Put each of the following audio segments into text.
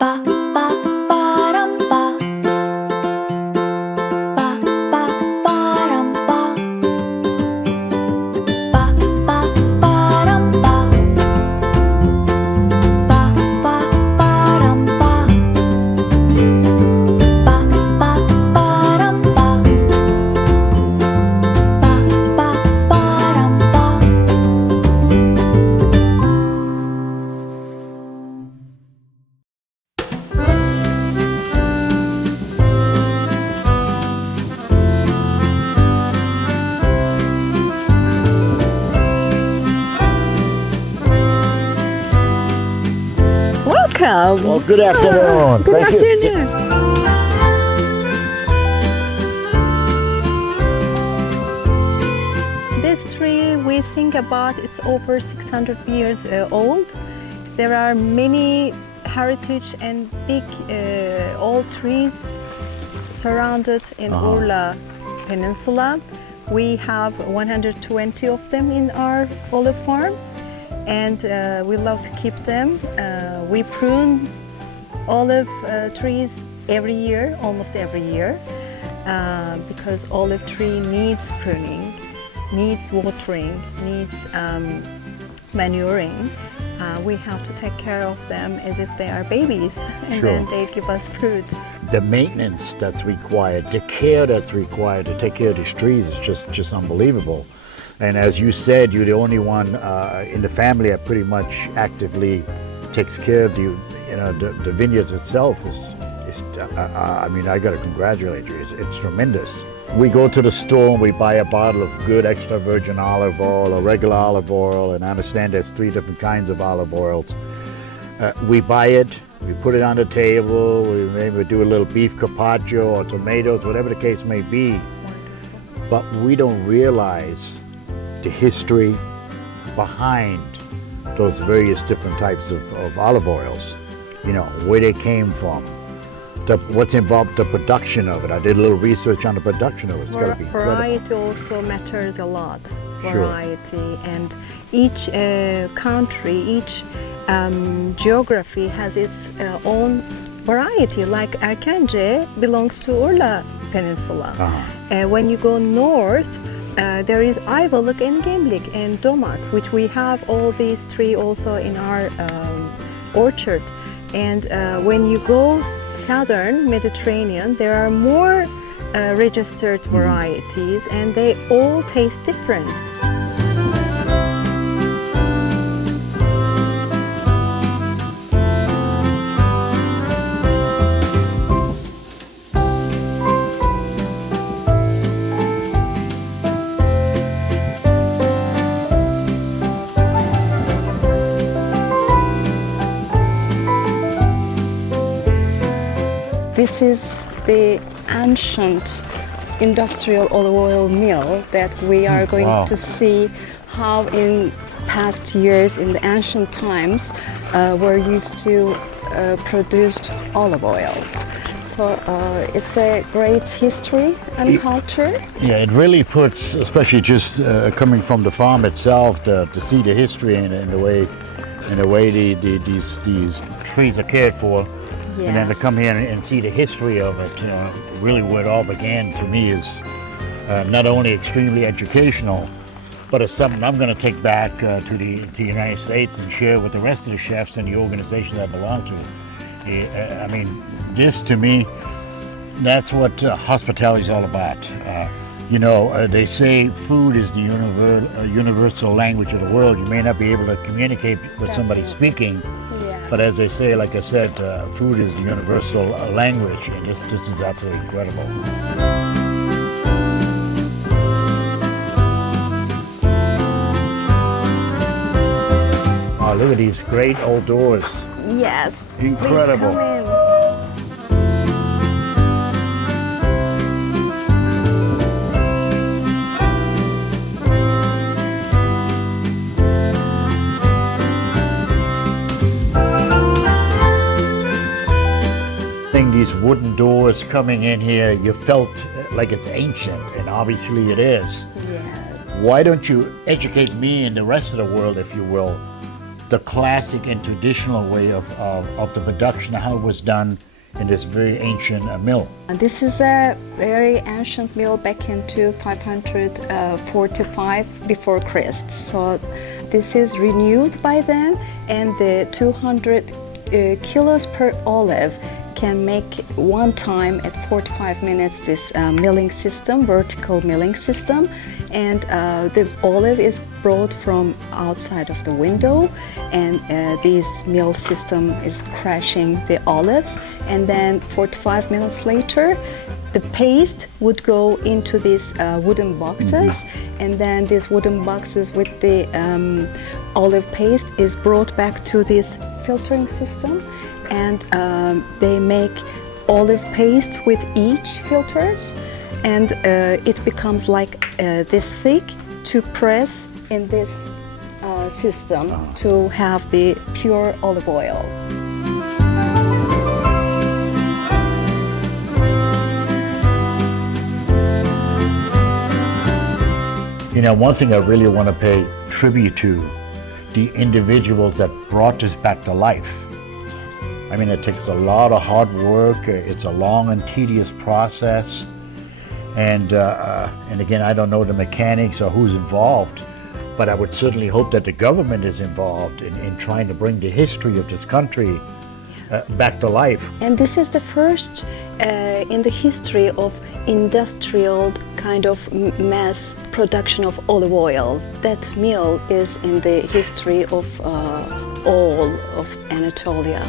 Ba ba ba ram ba. Ba ba ba ram ba. Ba ba ba ram ba. Ba ba ba ram ba. Ba ba ba ram ba. Ba ba ba ram ba. Welcome. Well, good afternoon. Good Thank you. afternoon. This tree, we think about it's over 600 years old. There are many heritage and big old trees surrounded in Urla Peninsula. We have 120 of them in our olive farm, and we love to keep them. We prune olive trees every year, almost every year, because olive tree needs pruning, needs watering, needs manuring. We have to take care of them as if they are babies, and then they give us fruits. The maintenance that's required, the care that's required to take care of these trees is just unbelievable. And as you said, you're the only one in the family that pretty much actively takes care of the vineyards itself I mean, I got to congratulate you. It's tremendous. We go to the store and we buy a bottle of good extra virgin olive oil or regular olive oil, and I understand there's 3 different kinds of olive oils. We buy it, we put it on the table, we maybe do a little beef carpaccio or tomatoes, whatever the case may be. But we don't realize the history behind those various different types of olive oils, you know, where they came from, what's involved, the production of it. I did a little research on the production of it. It's got to be incredible. Variety also matters a lot. Sure. Variety, and each country, each geography has its own variety. Like Erkence belongs to Urla Peninsula. When you go north, there is Ayvalık and Gemlik and Domat, which we have all these 3 also in our orchard. And when you go southern Mediterranean, there are more registered varieties, and they all taste different. This is the ancient industrial olive oil mill that we are going to see how in past years, in the ancient times, were used to produce olive oil. So it's a great history and culture. Yeah, it really puts, especially just coming from the farm itself, to see the history and the way these trees are cared for. Yes. And then to come here and see the history of it, really where it all began, to me is not only extremely educational, but it's something I'm going to take back to the United States and share with the rest of the chefs and the organizations I belong to. I mean, this to me, that's what hospitality is all about. They say food is the universal language of the world. You may not be able to communicate with somebody speaking, but as they say, like I said, food is the universal language, and this is absolutely incredible. Oh, look at these great old doors. Yes. Incredible. Please come in. These wooden doors coming in here, you felt like it's ancient, and obviously it is. Yeah. Why don't you educate me and the rest of the world, if you will, the classic and traditional way of the production, how it was done in this very ancient mill. This is a very ancient mill back into 545 before Christ. So this is renewed by then, and the 200 kilos per olive can make one time at 45 minutes this milling system, vertical milling system. And the olive is brought from outside of the window, and this mill system is crushing the olives, and then 45 minutes later the paste would go into these wooden boxes, and then these wooden boxes with the olive paste is brought back to this filtering system, and they make olive paste with each filters, and it becomes like this thick to press in this system to have the pure olive oil. You know, one thing I really want to pay tribute to, the individuals that brought this back to life. I mean, it takes a lot of hard work. It's a long and tedious process. And again, I don't know the mechanics or who's involved, but I would certainly hope that the government is involved in trying to bring the history of this country back to life. And this is the first in the history of industrial kind of mass production of olive oil. That mill is in the history of all of Anatolia.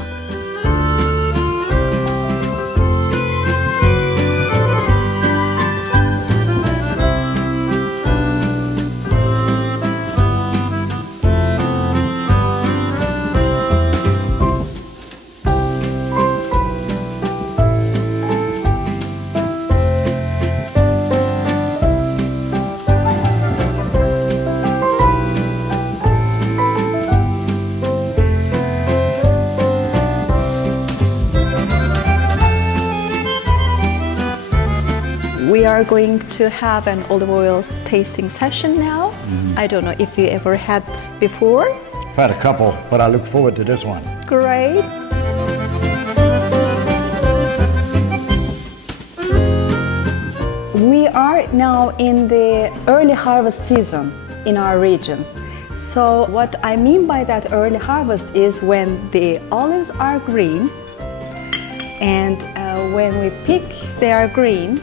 We are going to have an olive oil tasting session now. I don't know if you ever had before. I've had a couple, but I look forward to this one. Great. We are now in the early harvest season in our region. So what I mean by that early harvest is when the olives are green, and when we pick they are green,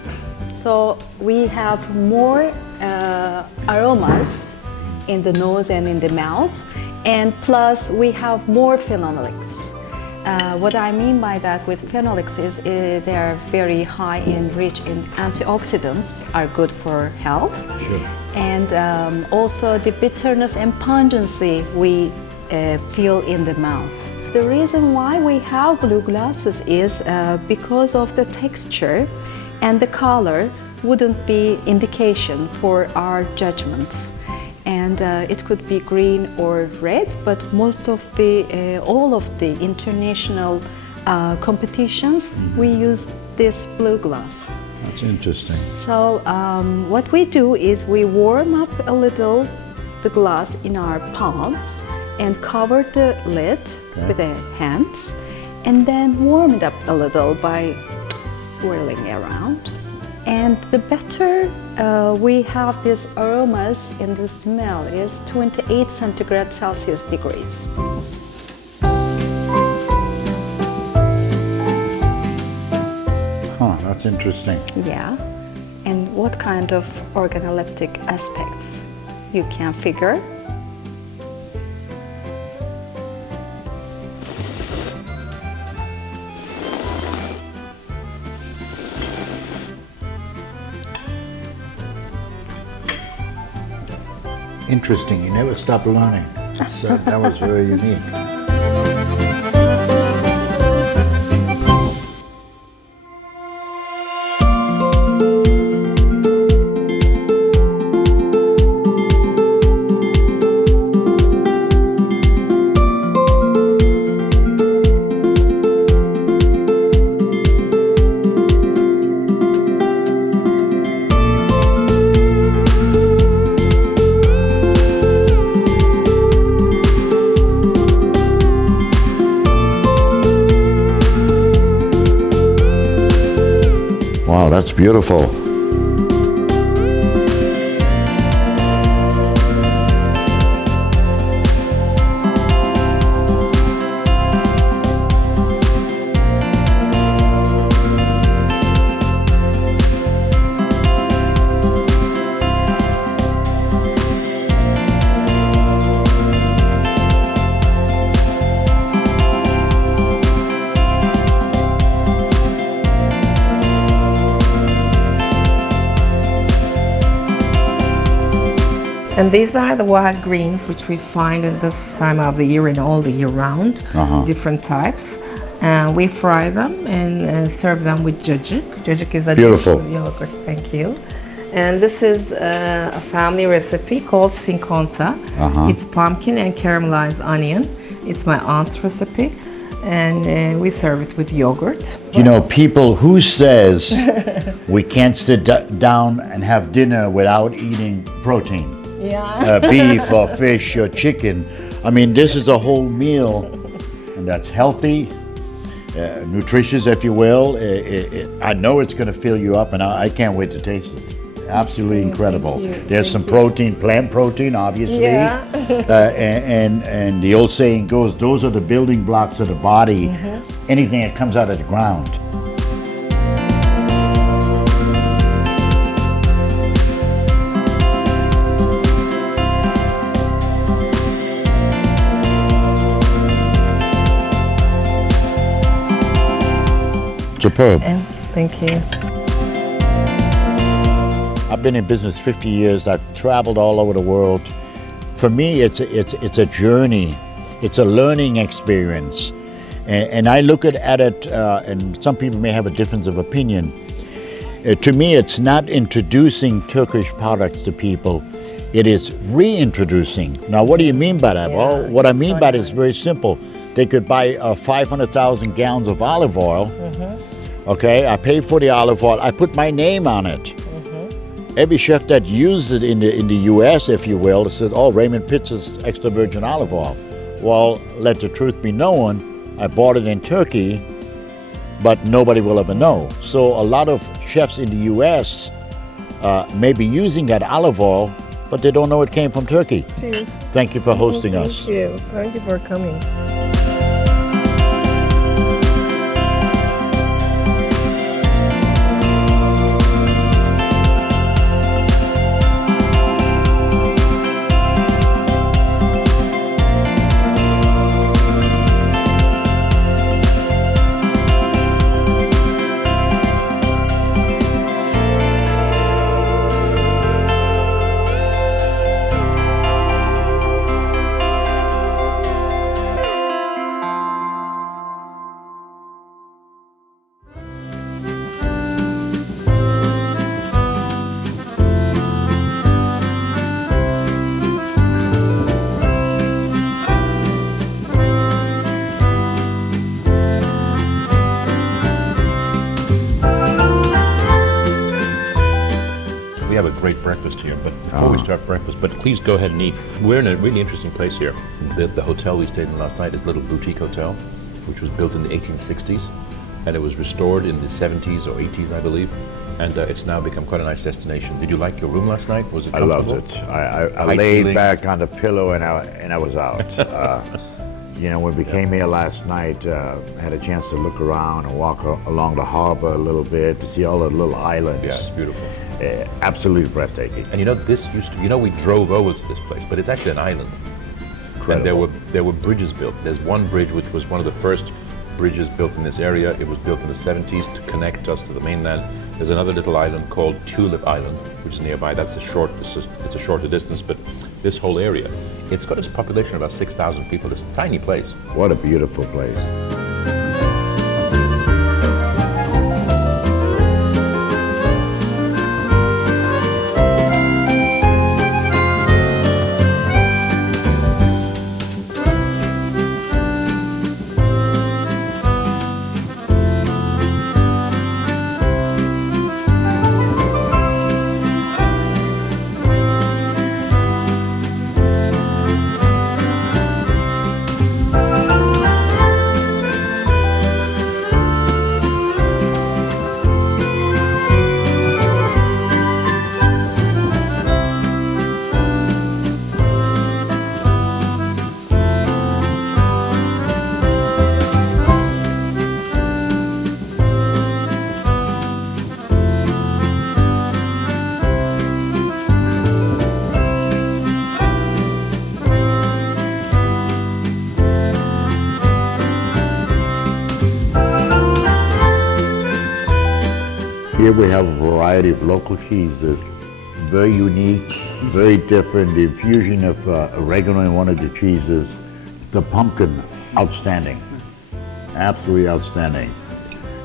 so we have more aromas in the nose and in the mouth, and plus we have more phenolics. What I mean by that with phenolics is they are very high and rich in antioxidants, are good for health. Sure. And also the bitterness and pungency we feel in the mouth. The reason why we have blue glasses is because of the texture, and the color wouldn't be indication for our judgments. And it could be green or red, but most of the all of the international competitions we use this blue glass. That's interesting. So what we do is we warm up a little the glass in our palms and cover the lid with the hands, and then warm it up a little by swirling around. And the better we have these aromas in the smell is 28 centigrade Celsius degrees. Huh, that's interesting. Yeah. And what kind of organoleptic aspects you can figure? Interesting, you never stop learning. So that was very unique. Wow, that's beautiful. And these are the wild greens which we find at this time of the year and all the year round, different types. We fry them and serve them with cacık. Cacık is a Beautiful. dish with yogurt. Thank you. And this is a family recipe called cinconta. It's pumpkin and caramelized onion. It's my aunt's recipe. And we serve it with yogurt. You know, people, who says we can't sit down and have dinner without eating protein? Yeah. Beef or fish or chicken. I mean, this is a whole meal, and that's healthy, nutritious, if you will. I know it's going to fill you up, and I can't wait to taste it. Absolutely incredible. There's some protein, plant protein, obviously. Yeah. And the old saying goes, those are the building blocks of the body. Anything that comes out of the ground. Superb. And thank you. I've been in business 50 years. I've traveled all over the world. For me, it's a journey. It's a learning experience. And I look at it, and some people may have a difference of opinion. To me, it's not introducing Turkish products to people. It is reintroducing. Now, what do you mean by that? Well, what I mean by it is very simple. They could buy 500,000 gallons of olive oil. Okay, I pay for the olive oil. I put my name on it. Every chef that uses it in the U.S., if you will, says, "Oh, Reimund Pitz's extra virgin olive oil." Well, let the truth be known. I bought it in Turkey, but nobody will ever know. So a lot of chefs in the U.S. May be using that olive oil, but they don't know it came from Turkey. Cheers. Thank you for hosting us. Thank you. Thank you for coming. We have a great breakfast here, but before we start breakfast, but please go ahead and eat. We're in a really interesting place here. The hotel we stayed in last night is a little boutique hotel, which was built in the 1860s, and it was restored in the 70s or 80s, I believe, and it's now become quite a nice destination. Did you like your room last night? Was it I loved comfortable? it. I High laid ceilings? back on the pillow and I was out. You know, when we came here last night, had a chance to look around and walk along the harbor a little bit to see all the little islands. Yeah, it's beautiful. Absolutely breathtaking. And you know, this used to, you know, we drove over to this place, but it's actually an island. Incredible. And there were bridges built. There's one bridge which was one of the first bridges built in this area. It was built in the 70s to connect us to the mainland. There's another little island called Tulip Island, which is nearby. It's a shorter distance, but this whole area, it's got its population of about 6,000 people. It's a tiny place. What a beautiful place. Here we have a variety of local cheeses, very unique, very different. The infusion of oregano in one of the cheeses, the pumpkin, outstanding, absolutely outstanding.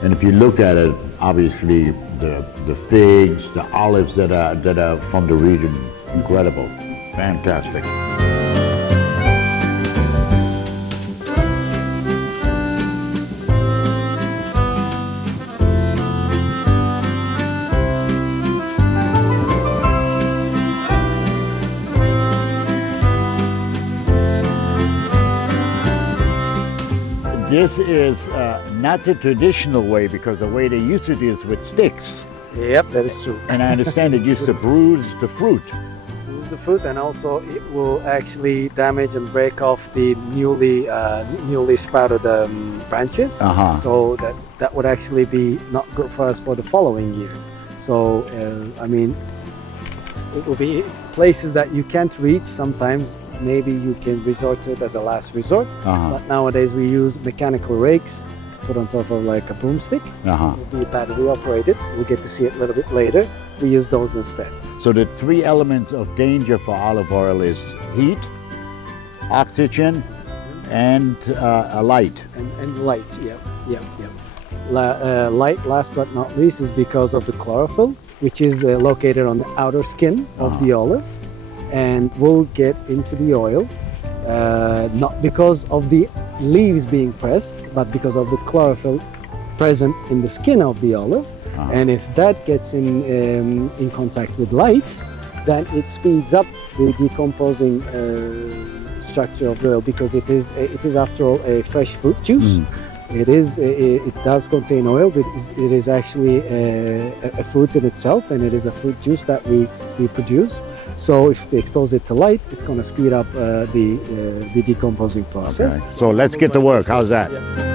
And if you look at it, obviously the figs, the olives that are from the region, incredible, fantastic. This is not the traditional way, because the way they used to do is with sticks. Yep, that is true. And I understand it used to bruise the fruit. The fruit, and also it will actually damage and break off the newly sprouted branches. Uh-huh. So that would actually be not good for us for the following year. So I mean, it will be places that you can't reach sometimes. Maybe you can resort to it as a last resort. Uh-huh. But nowadays we use mechanical rakes put on top of like a broomstick. Uh-huh. It'll be battery operated. We'll get to see it a little bit later. We use those instead. So the three elements of danger for olive oil is heat, oxygen, and light. And light, yeah. Light, last but not least, is because of the chlorophyll, which is located on the outer skin of the olive, and will get into the oil, not because of the leaves being pressed, but because of the chlorophyll present in the skin of the olive. And if that gets in contact with light, then it speeds up the decomposing structure of the oil, because it is after all a fresh fruit juice. It does contain oil, but it is actually a fruit in itself, and it is a fruit juice that we produce. So if we expose it to light, it's going to speed up the decomposing process. Okay. So let's get to work. How's that? Yeah.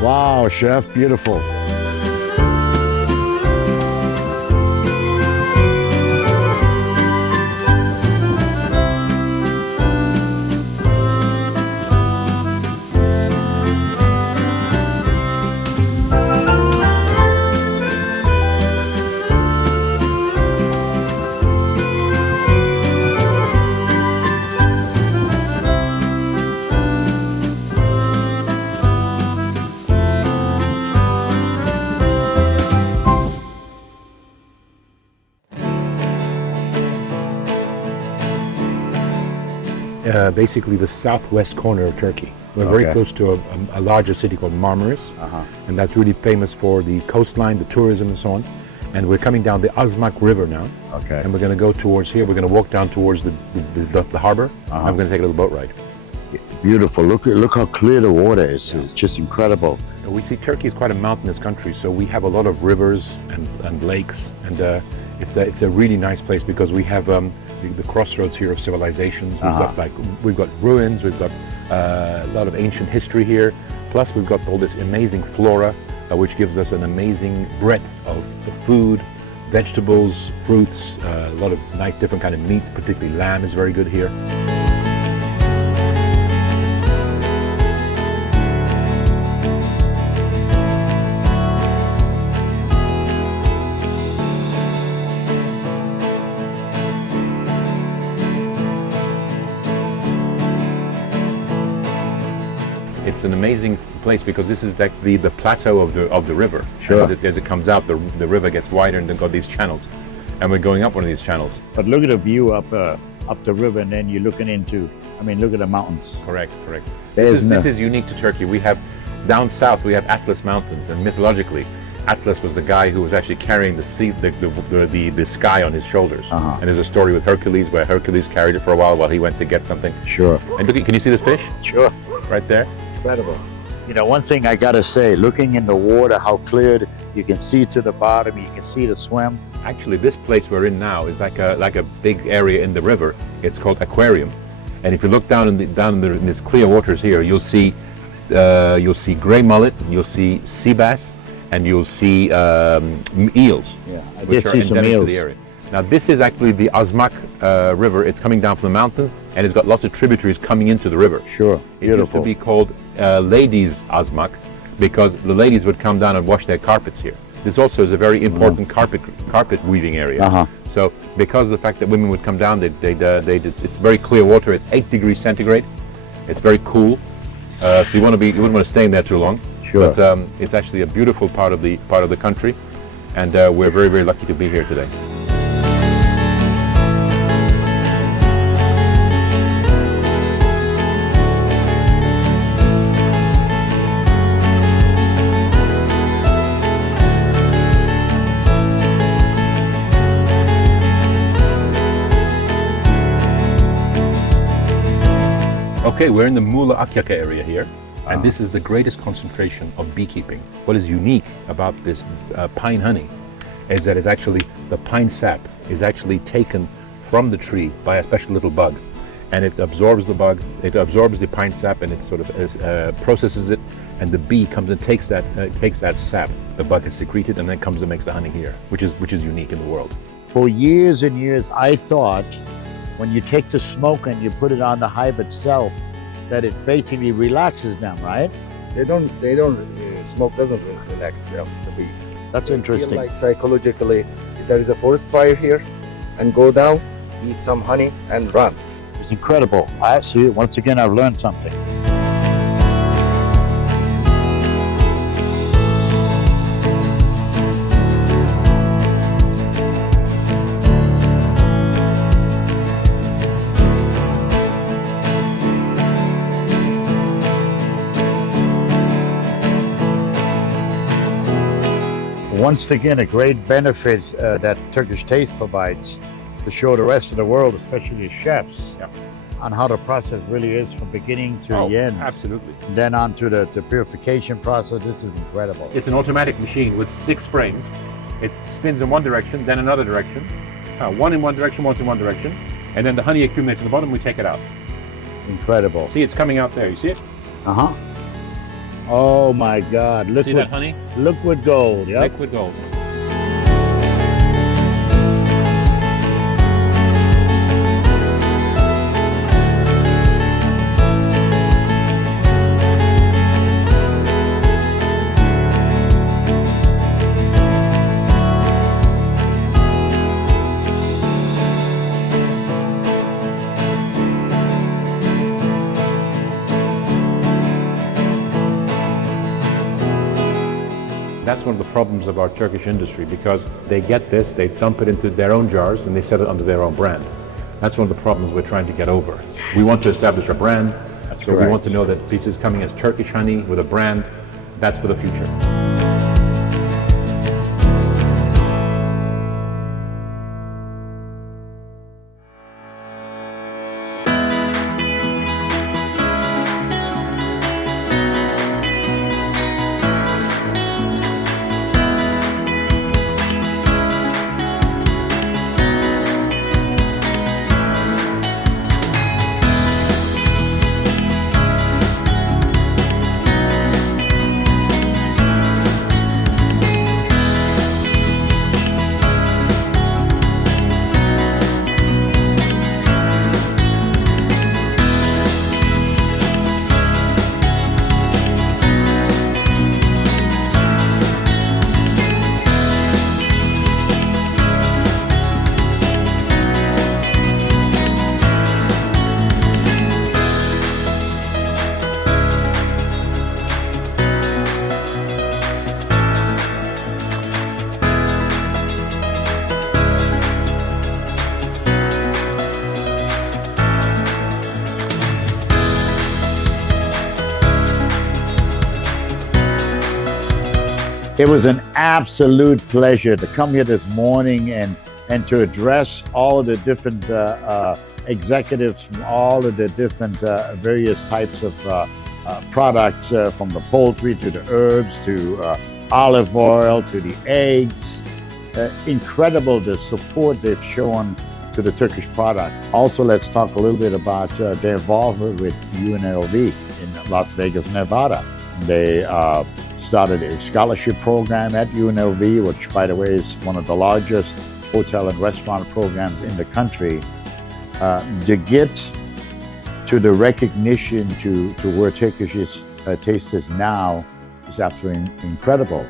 Wow, chef, beautiful. Basically the southwest corner of Turkey. We're very close to a larger city called Marmaris, and that's really famous for the coastline, the tourism and so on. And we're coming down the Azmak River now, and we're going to go towards here. We're going to walk down towards the harbor, and we're going to take a little boat ride. Beautiful. Look how clear the water is. It's just incredible. We see Turkey is quite a mountainous country, so we have a lot of rivers and lakes, and it's a really nice place because we have the crossroads here of civilizations. We've got ruins, we've got a lot of ancient history here, plus we've got all this amazing flora, which gives us an amazing breadth of food, vegetables, fruits, a lot of nice different kind of meats, particularly lamb is very good here. It's an amazing place because this is like the plateau of the river. Sure. As it comes out, the river gets wider and then got these channels, and we're going up one of these channels. But look at the view up the river, and then you're looking into. I mean, look at the mountains. Correct. This This is unique to Turkey. We have down south we have Atlas Mountains, and mythologically, Atlas was the guy who was actually carrying the sky on his shoulders. And there's a story with Hercules where Hercules carried it for a while he went to get something. Sure. And look, can you see this fish? Sure. Right there. Incredible. You know, one thing I gotta say, looking in the water, how clear you can see to the bottom, you can see the swim. Actually, this place we're in now is like a big area in the river. It's called aquarium, and if you look down in these clear waters here, you'll see gray mullet, you'll see sea bass, and you'll see eels. Yeah, I which did are see some endemic to eels. the area. Now this is actually the Azmak River. It's coming down from the mountains, and it's got lots of tributaries coming into the river. Sure, It used to beautiful. be called Ladies Azmak because the ladies would come down and wash their carpets here. This also is a very important carpet weaving area. Uh-huh. So because of the fact that women would come down, it's very clear water. It's 8 degrees centigrade. It's very cool. So you wouldn't want to stay in there too long. Sure. But it's actually a beautiful part of the country, and we're very, very lucky to be here today. Okay, we're in the Muğla Akyaka area here, and this is the greatest concentration of beekeeping. What is unique about this pine honey is that the pine sap is actually taken from the tree by a special little bug, and it absorbs the pine sap, and it sort of processes it, and the bee comes and takes that sap. The bug is secreted and then comes and makes the honey here, which is unique in the world. For years and years, I thought when you take the smoke and you put it on the hive itself, that it basically relaxes them, right? They don't. Smoke doesn't relax the bees. That's They interesting. feel like psychologically, if there is a forest fire here, and go down, eat some honey, and run. It's incredible. I see. Once again, I've learned something. Once again, a great benefit that Turkish taste provides to show the rest of the world, especially chefs, on how the process really is from beginning to the end. Absolutely. Then on to the purification process. This is incredible. It's an automatic machine with 6 frames. It spins in one direction, then another direction. One in one direction, once in one direction. And then the honey accumulates at the bottom, we take it out. Incredible. See, it's coming out there. You see it? Uh-huh. Oh my God. See Liquid, that honey? liquid gold. Yep. Liquid gold. That's one of the problems of our Turkish industry, because they get this, they dump it into their own jars, and they set it under their own brand. That's one of the problems we're trying to get over. We want to establish a brand, so we want to know that this is coming as Turkish honey with a brand. That's for the future. It was an absolute pleasure to come here this morning and to address all of the different executives from all of the different various types of products from the poultry to the herbs to olive oil to the eggs. Incredible the support they've shown to the Turkish product. Also, let's talk a little bit about their involvement with UNLV in Las Vegas, Nevada. They started a scholarship program at UNLV, which, by the way, is one of the largest hotel and restaurant programs in the country. To get to the recognition to where Turkish taste is now is absolutely incredible.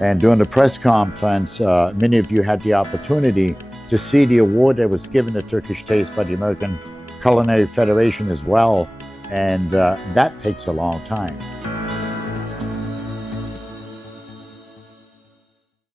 And during the press conference, many of you had the opportunity to see the award that was given to Turkish taste by the American Culinary Federation as well. And that takes a long time.